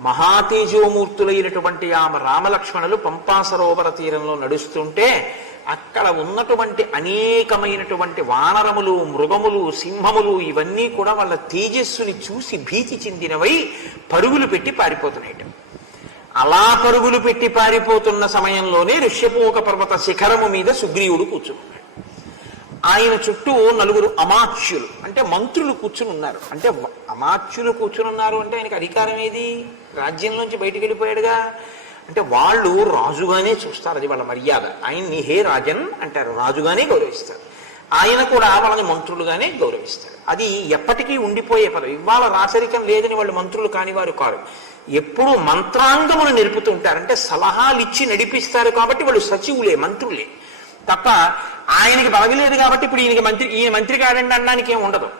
మహాతేజోమూర్తులైనటువంటి ఆమె రామలక్ష్మణులు పంపా సరోవర తీరంలో నడుస్తుంటే అక్కడ ఉన్నటువంటి అనేకమైనటువంటి వానరములు మృగములు సింహములు ఇవన్నీ కూడా వాళ్ళ తేజస్సుని చూసి భీతి చెందినవై పరుగులు పెట్టి పారిపోతున్నాయి అలా పరుగులు పెట్టి పారిపోతున్న సమయంలోనే ఋష్యపోక పర్వత శిఖరము మీద సుగ్రీవుడు కూర్చున్నాడు. ఆయన చుట్టూ నలుగురు అమాత్యులు. అంటే మంత్రులు కూర్చుని ఉన్నారు. అంటే అమాత్యులు కూర్చుని ఉన్నారు అంటే ఆయనకి అధికారం ఏది? రాజ్యంలోంచి బయటికి వెళ్ళిపోయాడుగా. అంటే వాళ్ళు రాజుగానే చూస్తారు. అది వాళ్ళ మర్యాద. ఆయన్ని హే రాజన్ అంటారు. రాజుగానే గౌరవిస్తారు. ఆయన కూడా వాళ్ళని మంత్రులుగానే గౌరవిస్తారు. అది ఎప్పటికీ ఉండిపోయే పదం ఇవాళ రాచరికం లేదని వాళ్ళు మంత్రులు కాని వారు కారు. ఎప్పుడు మంత్రాంగమును నేర్పుతూ అంటే సలహాలు ఇచ్చి నడిపిస్తారు కాబట్టి వాళ్ళు సచివులే మంత్రులే. తప్ప ఆయనకి బలగలేదు కాబట్టి ఇప్పుడు ఈయనకి మంత్రి ఈయన మంత్రి కాడండి అనడానికి ఏం ఉండదు.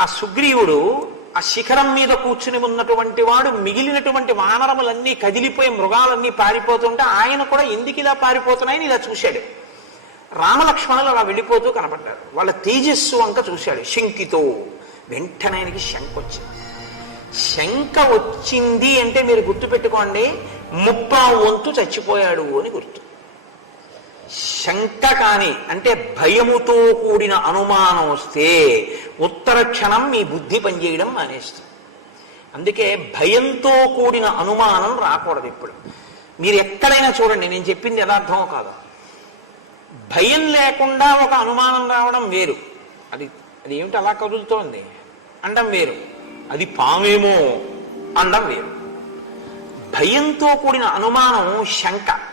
ఆ సుగ్రీవుడు ఆ శిఖరం మీద కూర్చుని ఉన్నటువంటి వాడు మిగిలినటువంటి వానరములన్నీ కదిలిపోయి మృగాలన్నీ పారిపోతుంటే ఆయన కూడా ఎందుకు ఇలా పారిపోతున్నాయని ఇలా చూశాడు. రామలక్ష్మణులు అలా వెళ్ళిపోతూ కనపడ్డారు. వాళ్ళ తేజస్సు అంక చూశాడు. శంకితో వెంటనే ఆయనకి శంక వచ్చింది. శంక వచ్చింది అంటే మీరు గుర్తుపెట్టుకోండి ముప్పా వంతు చచ్చిపోయాడు అని గుర్తు. శంక కాని అంటే భయముతో కూడిన అనుమానం వస్తే ఉత్తర క్షణం మీ బుద్ధి పనిచేయడం మానేస్తుంది. అందుకే భయంతో కూడిన అనుమానం రాకూడదు ఇప్పుడు మీరు ఎక్కడైనా చూడండి నేను చెప్పింది యథార్థమో కాదు. భయం లేకుండా ఒక అనుమానం రావడం వేరు. అది అది ఏమిటి అలా కదులుతోంది? అండం వేరు. అది పామేమో అండం వేరు. భయంతో కూడిన అనుమానం శంక.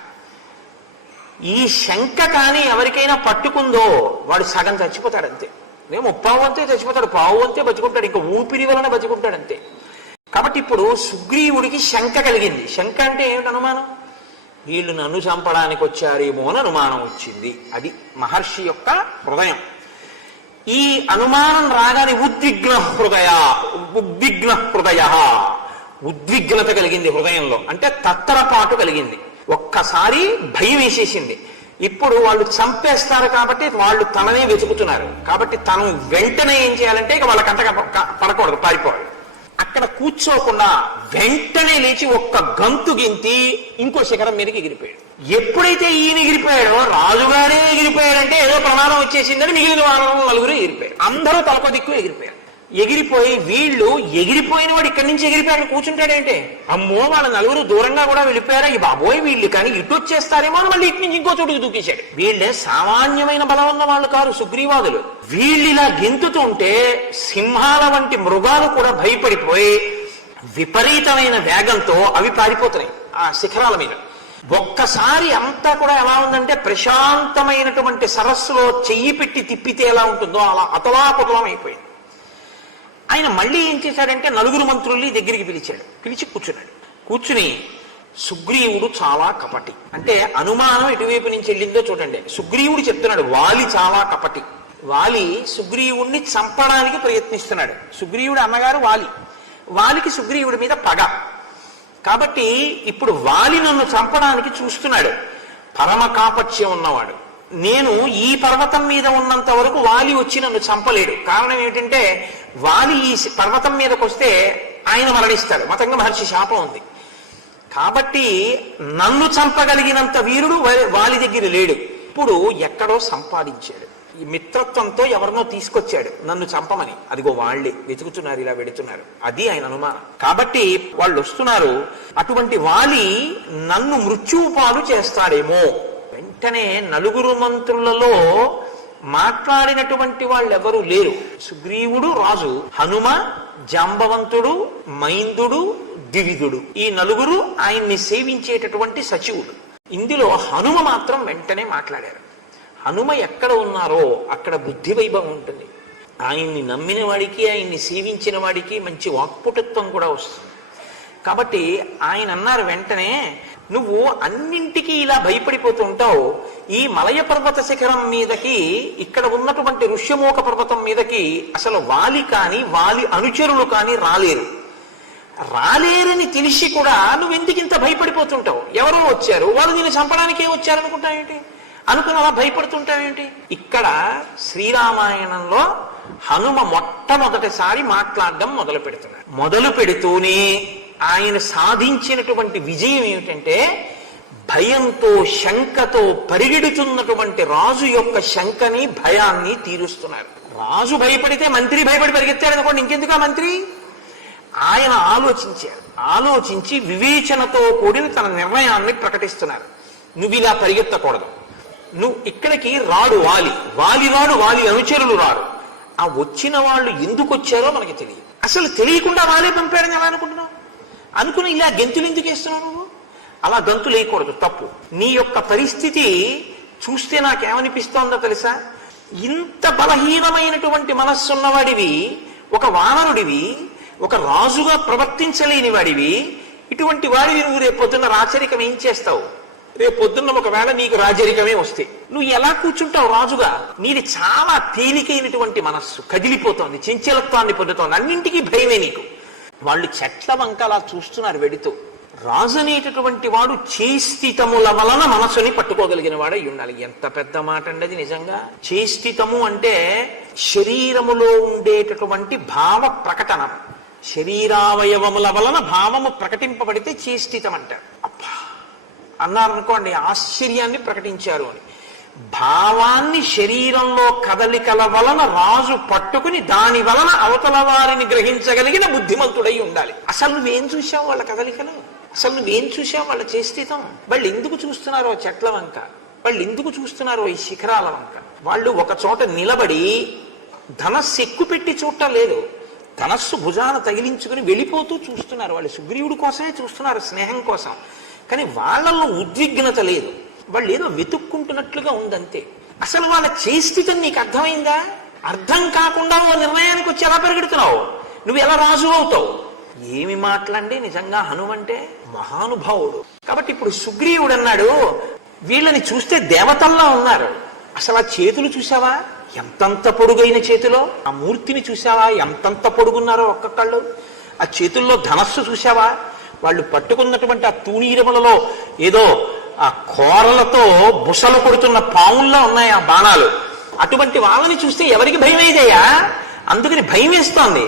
ఈ శంక కానీ ఎవరికైనా పట్టుకుందో వాడు సగం చచ్చిపోతాడు అంతే నేను ముప్పావు అంతే చచ్చిపోతాడు పావు అంతే బతుకుంటాడు ఇంకా ఊపిరి వలన బతుకుంటాడు అంతే కాబట్టి ఇప్పుడు సుగ్రీవుడికి శంక కలిగింది. శంక అంటే ఏమిటి అనుమానం? వీళ్ళు నన్ను చంపడానికి వచ్చారేమో అని అనుమానం వచ్చింది. అది మహర్షి యొక్క హృదయం. ఈ అనుమానం రాగానే ఉద్విగ్న హృదయ ఉద్విగ్న హృదయ. ఉద్విగ్నత కలిగింది హృదయంలో. అంటే తత్తరపాటు కలిగింది. ఒక్కసారి భయం వేసేసింది. ఇప్పుడు వాళ్ళు చంపేస్తారు కాబట్టి వాళ్ళు తననే వెతుకుతున్నారు. కాబట్టి తను వెంటనే ఏం చేయాలంటే ఇక వాళ్ళకంతగా పడకూడదు పారిపోవాలి. అక్కడ కూర్చోకుండా వెంటనే లేచి ఒక్క గంతు గింతి ఇంకో శిఖరం మీదకి ఎగిరిపోయాడు. ఎప్పుడైతే ఈయన ఎగిరిపోయాడో రాజుగారే ఎగిరిపోయాడంటే ఏదో ప్రమాదం వచ్చేసిందని మిగిలిన వాళ్ళు నలుగురు ఎగిరిపోయారు. అందరూ తలప దిక్కు ఎగిరిపోయారు. ఎగిరిపోయి వీళ్ళు ఎగిరిపోయిన వాడు ఇక్కడి నుంచి ఎగిరిపోయి అక్కడ కూర్చుంటాడేంటి? అమ్మో వాళ్ళ నలుగురు దూరంగా కూడా వెళ్ళిపోయారా? ఈ బాబోయ్ వీళ్ళు కానీ ఇటు వచ్చేస్తారేమో అని మళ్ళీ ఇటు నుంచి ఇంకో చోటుకు దూకేశాడు. వీళ్ళే సామాన్యమైన బలం ఉన్న వాళ్ళు కారు సుగ్రీవాదులు. వీళ్ళు ఇలా గెంతుతుంటే సింహాల వంటి మృగాలు కూడా భయపడిపోయి విపరీతమైన వేగంతో అవి పారిపోతున్నాయి ఆ శిఖరాల మీద. ఒక్కసారి అంతా కూడా ఎలా ఉందంటే ప్రశాంతమైనటువంటి సరస్సులో చెయ్యి పెట్టి తిప్పితే ఎలా ఉంటుందో అలా అతలాపుతలం అయిపోయింది. ఆయన మళ్ళీ ఏం చేశాడంటే నలుగురు మంత్రుల్ని దగ్గరికి పిలిచాడు. పిలిచి కూర్చున్నాడు. కూర్చుని సుగ్రీవుడు చాలా కపటి. అంటే అనుమానం ఎటువైపు నుంచి వెళ్ళిందో చూడండి. సుగ్రీవుడు చెప్తున్నాడు వాలి చాలా కపటి. వాలి సుగ్రీవుణ్ణి చంపడానికి ప్రయత్నిస్తున్నాడు. సుగ్రీవుడు అన్నగారు వాలి. వాలికి సుగ్రీవుడి మీద పగ. కాబట్టి ఇప్పుడు వాలి నన్ను చంపడానికి చూస్తున్నాడు. పరమ కాపట్యం ఉన్నవాడు. నేను ఈ పర్వతం మీద ఉన్నంత వరకు వాలి వచ్చి నన్ను చంపలేడు. కారణం ఏమిటంటే వాలి ఈ పర్వతం మీదకి వస్తే ఆయన మరణిస్తాడు. మతంగ మహర్షి శాపం ఉంది. కాబట్టి నన్ను చంపగలిగినంత వీరుడు వాలి దగ్గర లేడు. ఇప్పుడు ఎక్కడో సంపాదించాడు. ఈ మిత్రత్వంతో ఎవరినో తీసుకొచ్చాడు. నన్ను చంపమని. అదిగో వాళ్ళే. వెతుకుతున్నారు ఇలా వెడుతున్నారు. అది ఆయన అనుమానం. కాబట్టి వాళ్ళు వస్తున్నారు. అటువంటి వాలి నన్ను మృత్యుపాలు చేస్తాడేమో. వెంటనే నలుగురు మంత్రులలో మాట్లాడినటువంటి వాళ్ళెవరూ లేరు. సుగ్రీవుడు రాజు హనుమ జాంబవంతుడు మైందుడు దివిదుడు. ఈ నలుగురు ఆయన్ని సేవించేటటువంటి సచివుడు ఇందులో హనుమ మాత్రం వెంటనే మాట్లాడారు. హనుమ ఎక్కడ ఉన్నారో అక్కడ బుద్ధి వైభవం ఉంటుంది. ఆయన్ని నమ్మిన వాడికి ఆయన్ని సేవించిన వాడికి మంచి వాక్పుటత్వం కూడా వస్తుంది. కాబట్టి ఆయన అన్నారు వెంటనే నువ్వు అన్నింటికీ ఇలా భయపడిపోతూ ఉంటావు. ఈ మలయ పర్వత శిఖరం మీదకి ఇక్కడ ఉన్నటువంటి ఋష్యమోక పర్వతం మీదకి అసలు వాలి కానీ వాలి అనుచరులు కానీ రాలేరు. రాలేరని తెలిసి కూడా నువ్వు ఎందుకు ఇంత భయపడిపోతుంటావు ఎవరో వచ్చారు. వాళ్ళు నిన్ను చంపడానికే వచ్చారు అనుకుంటావేంటి అనుకుని అలా భయపడుతుంటావేంటి ఇక్కడ శ్రీరామాయణంలో హనుమ మొట్టమొదటిసారి మాట్లాడడం మొదలు పెడుతున్నాడు మొదలు పెడుతూనే ఆయన సాధించినటువంటి విజయం ఏమిటంటే భయంతో శంకతో పరిగెడుతున్నటువంటి రాజు యొక్క శంకని భయాన్ని తీరుస్తున్నారు. రాజు భయపడితే మంత్రి భయపడి పరిగెత్తాడు అనుకోండి ఇంకెందుకు ఆ మంత్రి? ఆయన ఆలోచించారు ఆలోచించి వివేచనతో కూడిన తన నిర్ణయాన్ని ప్రకటిస్తున్నారు. నువ్వు ఇలా పరిగెత్తకూడదు. నువ్వు ఇక్కడికి రాడు వాలి. వాలి రాడు వాలి అనుచరులు రాడు ఆ వచ్చిన వాళ్ళు ఎందుకు వచ్చారో మనకి తెలియదు. అసలు తెలియకుండా వాలే పంపారని ఎలా అనుకుంటున్నావు? అనుకుని ఇలా గెంతులు ఎందుకు వేస్తున్నావు నువ్వు? అలా గంతు లేకూడదు తప్పు. నీ యొక్క పరిస్థితి చూస్తే నాకేమనిపిస్తోందో తెలుసా? ఇంత బలహీనమైనటువంటి మనస్సున్నవాడివి ఒక వానరుడివి ఒక రాజుగా ప్రవర్తించలేని వాడివి ఇటువంటి వాడివి నువ్వు రేపు పొద్దున్న రాచరికం ఏం చేస్తావు? రేపు పొద్దున్న ఒకవేళ నీకు రాజరికమే వస్తే. నువ్వు ఎలా కూర్చుంటావు రాజుగా? నీది చాలా తేలికైనటువంటి మనస్సు కదిలిపోతోంది చంచలత్వాన్ని పొందుతోంది అన్నింటికీ భయమే నీకు. వాళ్ళు చెట్ల వంక అలా చూస్తున్నారు వెడుతూ. రాజు అనేటటువంటి వాడు చేస్థితముల వలన మనసుని పట్టుకోగలిగిన వాడై ఉండాలి. ఎంత పెద్ద మాట అండి అది నిజంగా? చేస్థితము అంటే శరీరములో ఉండేటటువంటి భావ ప్రకటన. శరీరావయవముల వలన భావము ప్రకటింపబడితే చేస్థితం అంటారు అబ్బా! అన్నారనుకోండి ఆశ్చర్యాన్ని ప్రకటించారు అని. భావాన్ని శరీరంలో కదలికల వలన రాజు పట్టుకుని దాని వలన అవతల వారిని గ్రహించగలిగిన బుద్ధిమంతుడై ఉండాలి. అసలు నువ్వేం చూసావు వాళ్ళ కదలికలు? అసలు నువ్వేం చూసావు వాళ్ళ చేస్థితం వాళ్ళు ఎందుకు చూస్తున్నారో చెట్ల వంక? వాళ్ళు ఎందుకు చూస్తున్నారో ఈ శిఖరాల వంక? వాళ్ళు ఒక చోట నిలబడి ధనస్సు ఎక్కువ పెట్టి చూడటం లేదు. ధనస్సు భుజాన తగిలించుకుని వెళ్ళిపోతూ చూస్తున్నారు. వాళ్ళు సుగ్రీవుడి కోసమే చూస్తున్నారు స్నేహం కోసం. కానీ వాళ్ళల్లో ఉద్విగ్నత లేదు. వాళ్ళు ఏదో వెతుక్కుంటున్నట్లుగా ఉందంతే. అసలు వాళ్ళ చేస్థితం నీకు అర్థమైందా? అర్థం కాకుండా ఓ నిర్ణయానికి వచ్చి ఎలా పరిగెడుతున్నావు? నువ్వు ఎలా రాజు అవుతావు? ఏమి మాట్లాడి నిజంగా హనుమంటే మహానుభావుడు. కాబట్టి ఇప్పుడు సుగ్రీవుడు అన్నాడు వీళ్ళని చూస్తే దేవతల్లా ఉన్నారు. అసలు ఆ చేతులు చూసావా ఎంతంత పొడుగైన చేతిలో? ఆ మూర్తిని చూసావా ఎంతంత పొడుగున్నారో ఒక్కొక్కళ్ళు ఆ చేతుల్లో ధనస్సు చూసావా వాళ్ళు పట్టుకున్నటువంటి ఆ తూణీరములలో ఏదో ఆ కోరలతో బుసలు కొడుతున్న పావుల్లో ఉన్నాయి ఆ బాణాలు. అటువంటి వాళ్ళని చూస్తే ఎవరికి భయం వేదయ్యా అందుకని భయం వేస్తోంది.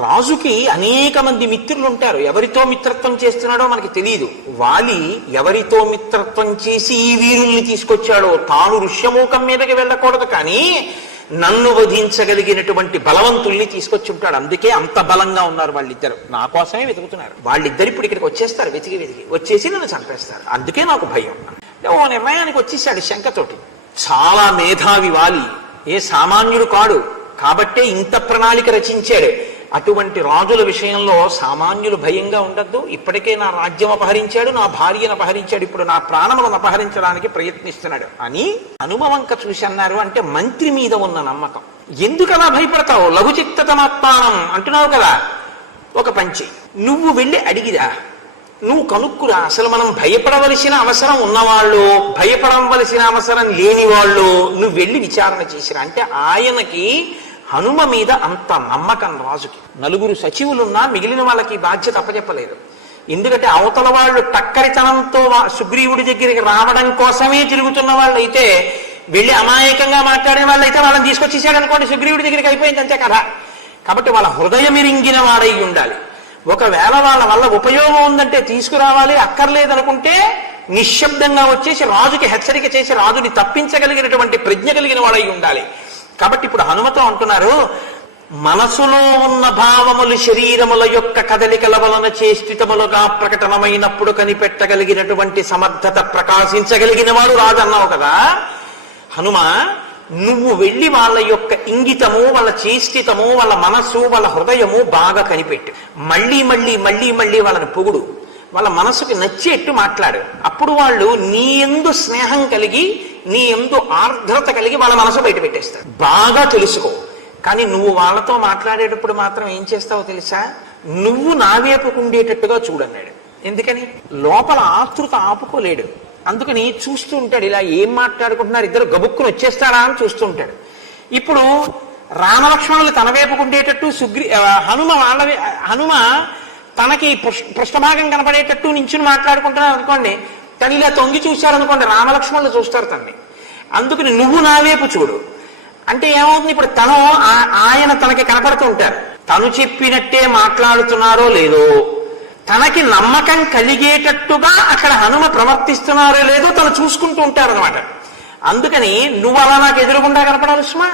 రాజుకి అనేక మంది మిత్రులు ఉంటారు ఎవరితో మిత్రత్వం చేస్తున్నాడో మనకి తెలియదు వాలి ఎవరితో మిత్రత్వం చేసి ఈ వీరుల్ని తీసుకొచ్చాడో తాను ఋష్యమూకం మీదకి వెళ్ళకూడదు కానీ నన్ను వధించగలిగినటువంటి బలవంతుల్ని తీసుకొచ్చి ఉంటాడు అందుకే అంత బలంగా ఉన్నారు వాళ్ళిద్దరు. నా కోసమే వెతుకుతున్నారు. వాళ్ళిద్దరు ఇప్పుడు ఇక్కడికి వచ్చేస్తారు వెతికి వెతికి. వచ్చేసి నన్ను చంపేస్తారు. అందుకే నాకు భయం. ఓ నిర్ణయానికి వచ్చేసాడు శంకతోటి చాలా మేధావి వాలి. ఏ సామాన్యుడు కాడు. కాబట్టే ఇంత ప్రణాళిక రచించాడు. అటువంటి రాజుల విషయంలో సామాన్యులు భయంగా ఉండద్దు. ఇప్పటికే నా రాజ్యం అపహరించాడు నా భార్యను అపహరించాడు ఇప్పుడు నా ప్రాణములను అపహరించడానికి ప్రయత్నిస్తున్నాడు. అని అనుభవంక చూసి అన్నారు అంటే మంత్రి మీద ఉన్న నమ్మకం. ఎందుకు అలా భయపడతావు? లఘుచిత్తతమాత్మానం అంటున్నావు కదా. ఒక పంచి. నువ్వు వెళ్ళి అడిగిరా. నువ్వు కనుక్కురా. అసలు మనం భయపడవలసిన అవసరం ఉన్నవాళ్ళు భయపడవలసిన అవసరం లేని వాళ్ళు నువ్వు వెళ్ళి విచారణ చేసిరా. అంటే ఆయనకి హనుమ మీద అంత నమ్మకం రాజుకి. నలుగురు సచివులున్నా మిగిలిన వాళ్ళకి బాధ్యత అప్పచెప్పలేదు. ఎందుకంటే అవతల వాళ్ళు టక్కరితనంతో వా- సుగ్రీవుడి దగ్గరికి రావడం కోసమే తిరుగుతున్న వాళ్ళు అయితే వెళ్ళి అమాయకంగా మాట్లాడే వాళ్ళు అయితే వాళ్ళని తీసుకొచ్చేసాడు అనుకోండి సుగ్రీవుడి దగ్గరికి అయిపోయింది అంతే కదా. కాబట్టి వాళ్ళ హృదయమిరింగిన వాడై ఉండాలి. ఒకవేళ వాళ్ళ వల్ల ఉపయోగం ఉందంటే తీసుకురావాలి అక్కర్లేదనుకుంటే నిశ్శబ్దంగా వచ్చేసి రాజుకి హెచ్చరిక చేసి రాజుని తప్పించగలిగినటువంటి ప్రజ్ఞ కలిగిన వాడై ఉండాలి. కాబట్టి ఇప్పుడు హనుమతో అంటున్నారు మనసులో ఉన్న భావములు శరీరముల యొక్క కదలికల వలన చేష్టితములుగా ప్రకటనమైనప్పుడు కనిపెట్టగలిగినటువంటి సమర్థత ప్రకాశించగలిగిన వాడు రాదన్నావు కదా. హనుమ నువ్వు వెళ్ళి వాళ్ళ యొక్క ఇంగితము వాళ్ళ చేష్టితము వాళ్ళ మనస్సు వాళ్ళ హృదయము బాగా కనిపెట్టు. మళ్ళీ మళ్ళీ మళ్ళీ మళ్ళీ వాళ్ళని పొగుడు. వాళ్ళ మనసుకి నచ్చేట్టు మాట్లాడు. అప్పుడు వాళ్ళు నీ ఎందు స్నేహం కలిగి నీ ఎందు ఆర్ద్రత కలిగి వాళ్ళ మనసు బయట పెట్టేస్తారు బాగా తెలుసుకో. కానీ నువ్వు వాళ్ళతో మాట్లాడేటప్పుడు మాత్రం ఏం చేస్తావో తెలుసా? నువ్వు నా వైపుకు ఉండేటట్టుగా చూడన్నాడు ఎందుకని? లోపల ఆతృత ఆపుకోలేడు. అందుకని చూస్తూ ఉంటాడు ఇలా ఏం మాట్లాడుకుంటున్నారు? ఇద్దరు గబుక్కుని వచ్చేస్తారా అని చూస్తూ ఉంటాడు. ఇప్పుడు రామలక్ష్మణులు తన వైపుకు ఉండేటట్టు సుగ్రీ హనుమ వాళ్ళవి హనుమ తనకి పృష్- పృష్ఠభాగం కనపడేటట్టు నించుని మాట్లాడుకుంటున్నారు అనుకోండి తను ఇలా తొంగి చూశారనుకోండి రామలక్ష్మణులు చూస్తారు తన్ని. అందుకని నువ్వు నా వైపు చూడు. అంటే ఏమవుతుంది? ఇప్పుడు తను ఆ- ఆయన తనకి కనపడుతూ ఉంటారు. తను చెప్పినట్టే మాట్లాడుతున్నారో లేదో తనకి నమ్మకం కలిగేటట్టుగా అక్కడ హనుమ ప్రవర్తిస్తున్నారో లేదో తను చూసుకుంటూ ఉంటారనమాట అందుకని నువ్వు అలా నాకు ఎదురుగుండా కనపడాలి సుమా?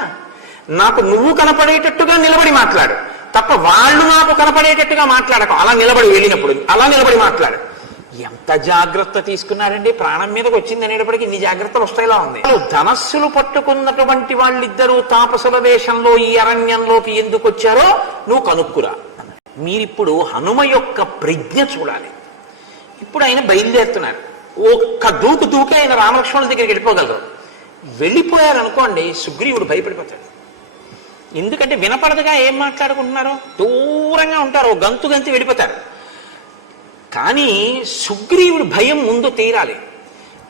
నాకు నువ్వు కనపడేటట్టుగా నిలబడి మాట్లాడు. తప్ప వాళ్ళు నాకు కనపడేటట్టుగా మాట్లాడకు. అలా నిలబడి వెళ్ళినప్పుడు అలా నిలబడి మాట్లాడు. ఎంత జాగ్రత్త తీసుకున్నారండి? ప్రాణం మీదకి వచ్చింది అనేటప్పటికీ ఇన్ని జాగ్రత్తలు వస్తాయిలా ఉంది. ధనస్సులు పట్టుకున్నటువంటి వాళ్ళిద్దరూ తాపసుల వేషంలో ఈ అరణ్యంలోకి ఎందుకు వచ్చారో నువ్వు కనుక్కురా. మీరిప్పుడు హనుమ యొక్క ప్రజ్ఞ చూడాలి. ఇప్పుడు ఆయన బయలుదేరుతున్నారు. ఒక్క దూకు దూకి ఆయన రామలక్ష్మణుల దగ్గరికి వెళ్ళిపోగలరు. వెళ్ళిపోయారనుకోండి సుగ్రీవుడు భయపడిపోతాడు. ఎందుకంటే వినపడదుగా ఏం మాట్లాడుకుంటున్నారో? దూరంగా ఉంటారు గంతు గంతు వెళ్ళిపోతారు. కానీ సుగ్రీవుడు భయం ముందు తీరాలి.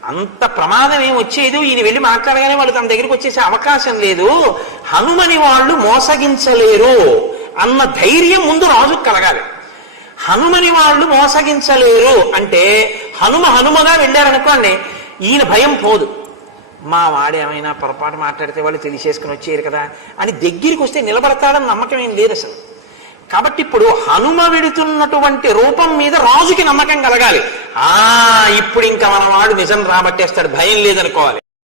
అంత ప్రమాదం ఏం వచ్చేది? ఈయన వెళ్ళి మాట్లాడగానే వాళ్ళు తన దగ్గరికి వచ్చేసే అవకాశం లేదు. హనుమని వాళ్ళు మోసగించలేరు అన్న ధైర్యం ముందు రాజు కలగాలి. హనుమని వాళ్ళు మోసగించలేరు అంటే హనుమ హనుమగా వెళ్ళారనుకోండి ఈయన భయం పోదు. మా వాడు ఏమైనా పొరపాటు మాట్లాడితే వాళ్ళు తెలిసేసుకుని వచ్చేయరు కదా అని దగ్గరికి వస్తే నిలబడతాడని నమ్మకం ఏం లేదు అసలు. కాబట్టి ఇప్పుడు హనుమ వెడుతున్నటువంటి రూపం మీద రాజుకి నమ్మకం కలగాలి. ఆ ఇప్పుడు ఇంకా మనవాడు నిజం రాబట్టేస్తాడు. భయం లేదనుకోవాలి.